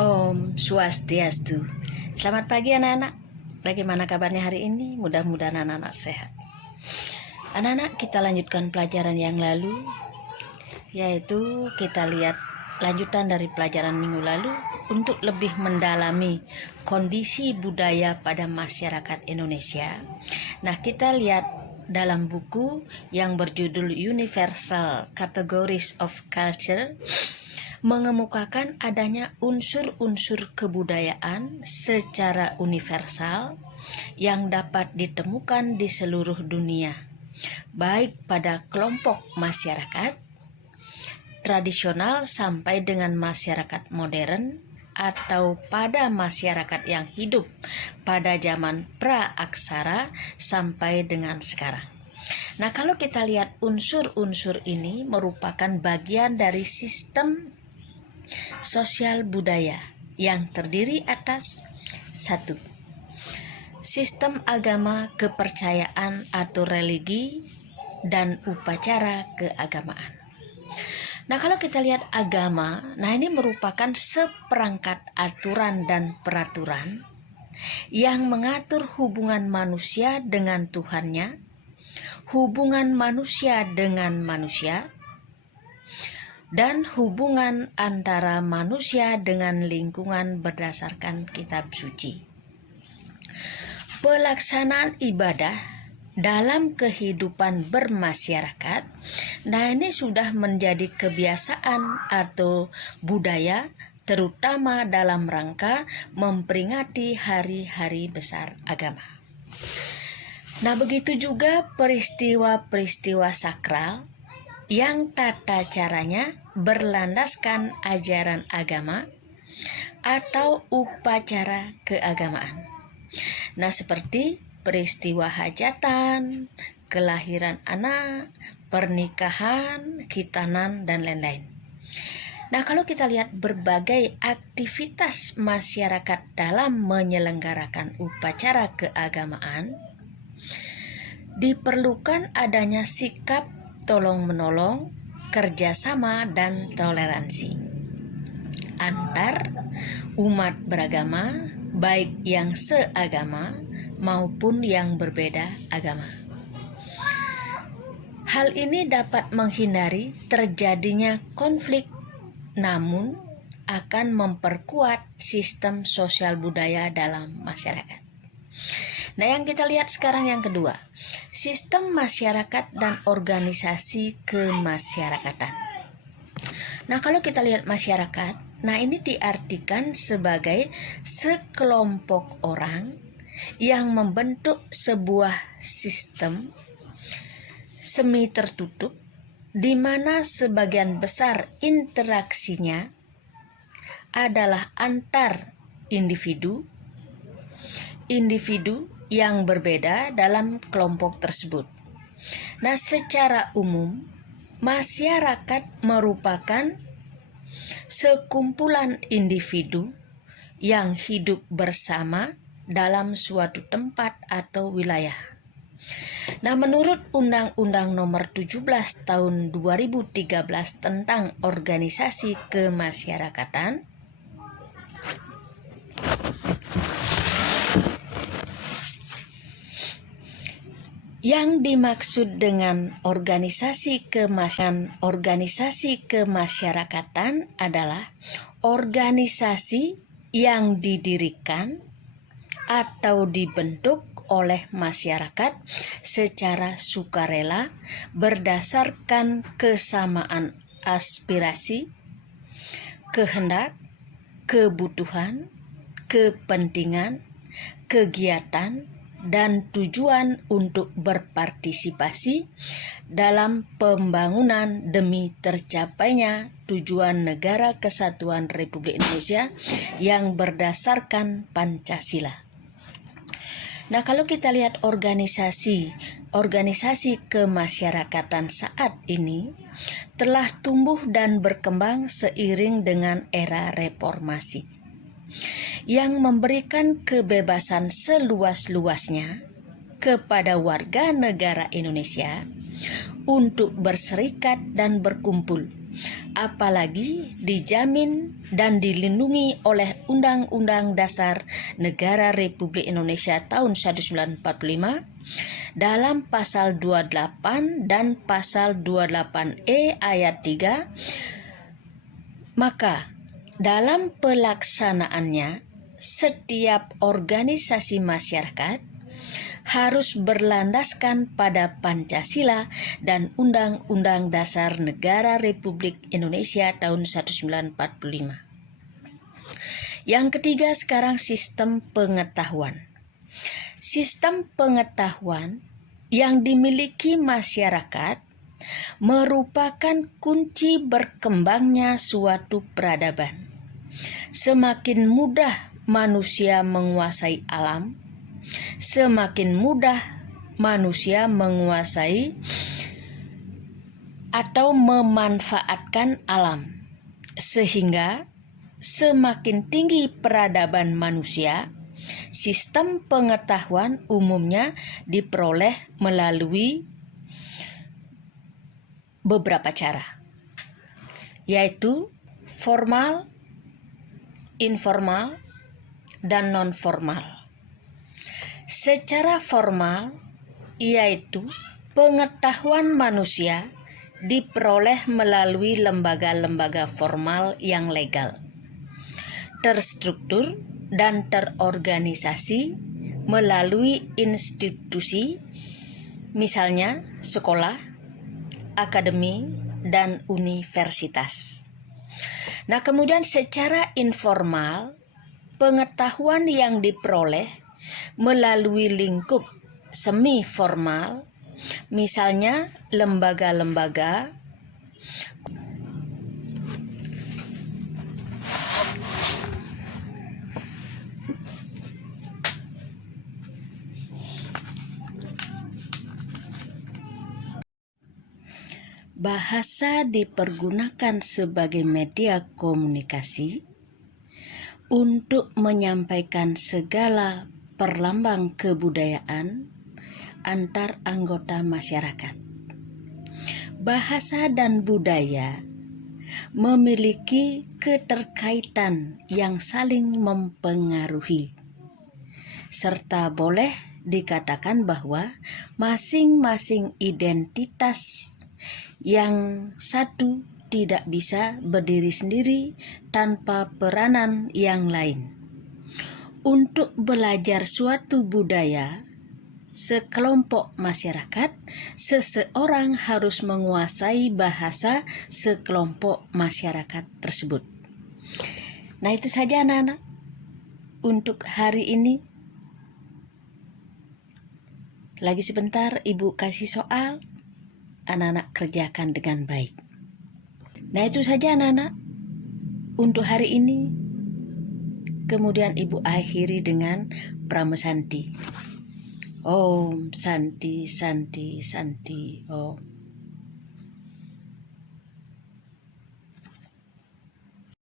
Om Swastiastu. Selamat pagi anak-anak. Bagaimana kabarnya hari ini? Mudah-mudahan anak-anak sehat. Anak-anak, kita lanjutkan pelajaran yang lalu, yaitu kita lihat lanjutan dari pelajaran minggu lalu untuk lebih mendalami kondisi budaya pada masyarakat Indonesia. Nah, kita lihat dalam buku yang berjudul Universal Categories of Culture, mengemukakan adanya unsur-unsur kebudayaan secara universal yang dapat ditemukan di seluruh dunia, baik pada kelompok masyarakat tradisional sampai dengan masyarakat modern, atau pada masyarakat yang hidup pada zaman pra-aksara sampai dengan sekarang. Nah, kalau kita lihat unsur-unsur ini merupakan bagian dari sistem sosial budaya yang terdiri atas 1. Sistem agama, kepercayaan atau religi, dan upacara keagamaan. Nah, kalau kita lihat agama, nah ini merupakan seperangkat aturan dan peraturan yang mengatur hubungan manusia dengan Tuhannya, hubungan manusia dengan manusia, dan hubungan antara manusia dengan lingkungan berdasarkan kitab suci. Pelaksanaan ibadah dalam kehidupan bermasyarakat, nah ini sudah menjadi kebiasaan atau budaya, terutama dalam rangka memperingati hari-hari besar agama. Nah, begitu juga peristiwa-peristiwa sakral yang tata caranya berlandaskan ajaran agama atau upacara keagamaan. Nah, seperti peristiwa hajatan, kelahiran anak, pernikahan, khitanan, dan lain-lain. Nah, kalau kita lihat berbagai aktivitas masyarakat dalam menyelenggarakan upacara keagamaan, diperlukan adanya sikap tolong-menolong, kerjasama, dan toleransi antar umat beragama, baik yang seagama maupun yang berbeda agama. Hal ini dapat menghindari terjadinya konflik, namun akan memperkuat sistem sosial budaya dalam masyarakat. Nah, yang kita lihat sekarang yang kedua, sistem masyarakat dan organisasi kemasyarakatan. Nah, kalau kita lihat masyarakat, nah ini diartikan sebagai sekelompok orang yang membentuk sebuah sistem semi tertutup di mana sebagian besar interaksinya adalah antar individu yang berbeda dalam kelompok tersebut. Nah, secara umum, masyarakat merupakan sekumpulan individu yang hidup bersama dalam suatu tempat atau wilayah. Nah, menurut Undang-Undang Nomor 17 Tahun 2013 tentang Organisasi Kemasyarakatan, yang dimaksud dengan organisasi kemasyarakatan adalah organisasi yang didirikan atau dibentuk oleh masyarakat secara sukarela berdasarkan kesamaan aspirasi, kehendak, kebutuhan, kepentingan, kegiatan, dan tujuan untuk berpartisipasi dalam pembangunan demi tercapainya tujuan Negara Kesatuan Republik Indonesia yang berdasarkan Pancasila. Nah, kalau kita lihat organisasi kemasyarakatan saat ini telah tumbuh dan berkembang seiring dengan era reformasi yang memberikan kebebasan seluas-luasnya kepada warga negara Indonesia untuk berserikat dan berkumpul apalagi dijamin dan dilindungi oleh Undang-Undang Dasar Negara Republik Indonesia tahun 1945 dalam pasal 28 dan pasal 28E ayat 3, maka dalam pelaksanaannya setiap organisasi masyarakat harus berlandaskan pada Pancasila dan Undang-Undang Dasar Negara Republik Indonesia tahun 1945. Yang ketiga sekarang sistem pengetahuan. Sistem pengetahuan yang dimiliki masyarakat merupakan kunci berkembangnya suatu peradaban. Semakin mudah manusia menguasai alam, semakin mudah manusia menguasai atau memanfaatkan alam, sehingga semakin tinggi peradaban manusia. Sistem pengetahuan umumnya diperoleh melalui beberapa cara, yaitu formal, informal, dan non-formal. Secara formal, yaitu pengetahuan manusia diperoleh melalui lembaga-lembaga formal yang legal, terstruktur dan terorganisasi melalui institusi, misalnya sekolah, akademi, dan universitas. Nah, kemudian secara informal, pengetahuan yang diperoleh melalui lingkup semi formal, misalnya lembaga-lembaga, bahasa dipergunakan sebagai media komunikasi untuk menyampaikan segala perlambang kebudayaan antar anggota masyarakat. Bahasa dan budaya memiliki keterkaitan yang saling mempengaruhi, serta boleh dikatakan bahwa masing-masing identitas yang satu tidak bisa berdiri sendiri tanpa peranan yang lain. Untuk belajar suatu budaya, sekelompok masyarakat, seseorang harus menguasai bahasa sekelompok masyarakat tersebut. Nah, itu saja anak-anak untuk hari ini. Lagi sebentar Ibu kasih soal, anak-anak kerjakan dengan baik. Nah, itu saja anak-anak untuk hari ini. Kemudian Ibu akhiri dengan Pramesanti. Om Santi Santi Santi Om.